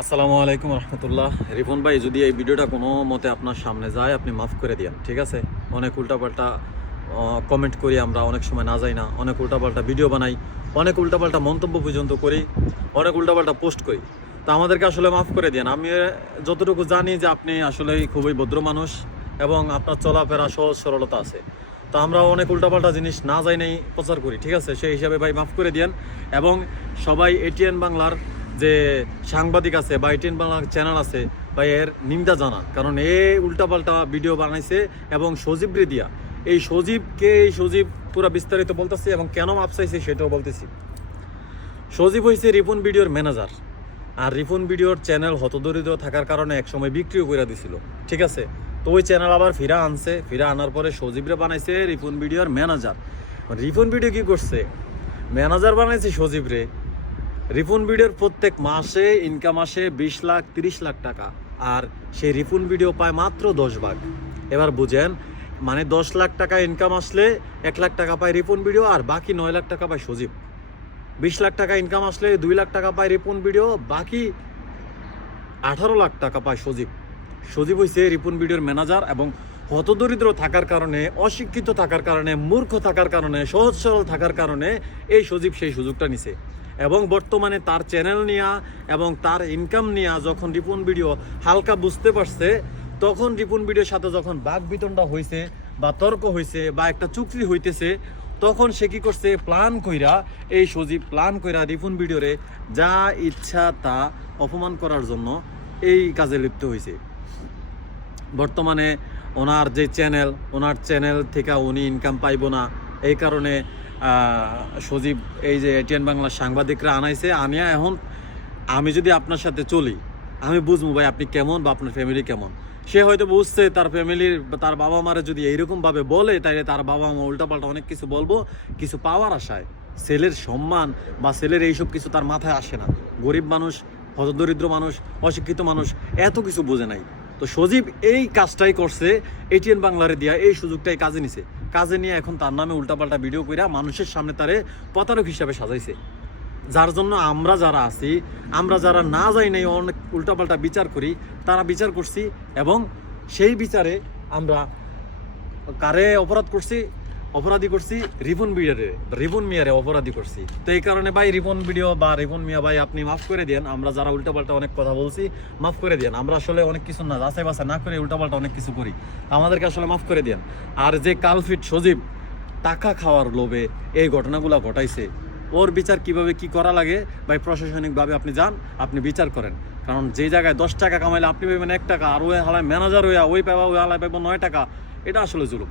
আসসালামু আলাইকুম রহমতুল্লাহ। রিপন ভাই, যদি এই ভিডিওটা কোনো মতে আপনার সামনে যায়, আপনি মাফ করে দিন ঠিক আছে? অনেক উল্টাপাল্টা কমেন্ট করি আমরা, অনেক সময় না যাই না, অনেক উল্টাপাল্টা ভিডিও বানাই, অনেক উল্টাপাল্টা মন্তব্য পর্যন্ত করি, অনেক উল্টাপাল্টা পোস্ট করি। তো আমাদেরকে আসলে মাফ করে দিন আমি যতটুকু জানি যে আপনি আসলে খুবই ভদ্র মানুষ এবং আপনার চলাফেরা সহজ সরলতা আছে। তো আমরা অনেক উল্টাপাল্টা জিনিস না যাই নাই প্রচার করি, ঠিক আছে? সেই হিসাবে ভাই মাফ করে দিয়েন। এবং সবাই এটিএন বাংলার যে সাংবাদিক আছে বা এটিএন বাংলার চ্যানেল আছে, বা এর নিন্দা জানান। কারণ এ উল্টাপাল্টা ভিডিও বানাইছে এবং সজীব রেদিয়া। এই সজীবকে, এই সজীব পুরো বিস্তারিত বলতেছি এবং কেন মাপ সেটাও বলতেছি। সজীব হয়েছে রিপন ভিডিওর ম্যানেজার আর রিপন ভিডিওর চ্যানেল হতদরিদ্র থাকার কারণে একসময় বিক্রিও করে দিছিল। ঠিক আছে? তো ওই চ্যানেল আবার ফিরা আনছে। ফিরা আনার পরে সজীবরে বানাইছে রিপন ভিডিওর ম্যানেজার রিপন ভিডিও কি করছে? ম্যানেজার বানাইছে সজীবরে। রিপন ভিডিওর প্রত্যেক মাসে ইনকাম আসে বিশ লাখ, তিরিশ লাখ টাকা। আর সেই রিপন ভিডিও পায় মাত্র দশ ভাগ। এবার বুঝেন মানে দশ লাখ টাকা ইনকাম আসলে এক লাখ টাকা পায় রিপন ভিডিও, আর বাকি নয় লাখ টাকা পায় সজীব। বিশ লাখ টাকা ইনকাম আসলে দুই লাখ টাকা পায় রিপন ভিডিও, বাকি আঠারো লাখ টাকা পায় সজীব। সজীব হয়েছে রিপন ভিডিওর ম্যানেজার এবং হতদরিদ্র থাকার কারণে, অশিক্ষিত থাকার কারণে, মূর্খ থাকার কারণে, সহজ সরল থাকার কারণে এই সজীব সেই সুযোগটা নিছে। এবং বর্তমানে তার চ্যানেল নিয়া এবং তার ইনকাম নিয়া যখন রিপন ভিডিও হালকা বুঝতে পারছে, তখন রিপন ভিডিওর সাথে যখন বাঘ বিতণ্ডা হয়েছে বা তর্ক হয়েছে বা একটা চুক্তি হইতেছে, তখন সে কি করছে? প্ল্যান কইরা, এই সজীব প্ল্যান কইরা রিপন ভিডিওরে যা ইচ্ছা তা অপমান করার জন্য এই কাজে লিপ্ত হয়েছে বর্তমানে ওনার যে চ্যানেল ওনার চ্যানেল থেকে উনি ইনকাম পাইব না, এই কারণে সজীব, এই যে এটিএন বাংলার সাংবাদিকরা আনাইছে আনিয়া এখন, আমি যদি আপনার সাথে চলি, আমি বুঝব ভাই আপনি কেমন বা আপনার ফ্যামিলি কেমন। সে হয়তো বুঝছে তার ফ্যামিলির তার বাবা মারা যদি এইরকমভাবে বলে তাহলে তার বাবা মা উল্টাপাল্টা অনেক কিছু বলব, কিছু পাওয়ার আশায়। ছেলের সম্মান বা ছেলের এইসব কিছু তার মাথায় আসে না। গরিব মানুষ, হতদরিদ্র মানুষ, অশিক্ষিত মানুষ, এত কিছু বোঝে নাই। তো সজীব এই কাজটাই করছে এটিএন বাংলারে দিয়া এই সুযোগটাই কাজে নিছে। কাজে নিয়ে এখন তার নামে উল্টাপাল্টা ভিডিও কইরা মানুষের সামনে তারে প্রতারক হিসাবে সাজাইছে। যার জন্য আমরা যারা আছি, আমরা যারা না যাই নাই, অনেক উল্টাপাল্টা বিচার করি, তারা বিচার করছি এবং সেই বিচারে আমরা কারে অপরাধ করছি অপরাধী করছি রিপন ভিডিওরে রিপন মিয়ারে অপরাধী করছি। তো এই কারণে ভাই রিপন ভিডিও বা রিপন মিয়া ভাই, আপনি মাফ করে দেন আমরা যারা উল্টাপাল্টা অনেক কথা বলছি, মাফ করে দেন আমরা আসলে অনেক কিছু না, যাচাই বাছাই না করে উল্টাপাল্টা অনেক কিছু করি। আমাদেরকে আসলে মাফ করে দেন আর যে কালফিট সজীব, টাকা খাওয়ার লোভে এই ঘটনাগুলো ঘটাইছে, ওর বিচার কীভাবে কি করা লাগে, ভাই, প্রশাসনিকভাবে আপনি যান, আপনি বিচার করেন। কারণ যে জায়গায় দশ টাকা কামাইলে আপনি পাবেন এক টাকা, আর ওই হালায় ম্যানেজার হইয়া, ওই পাবা ওই হালায় পাবো নয় টাকা, এটা আসলে জুলুম।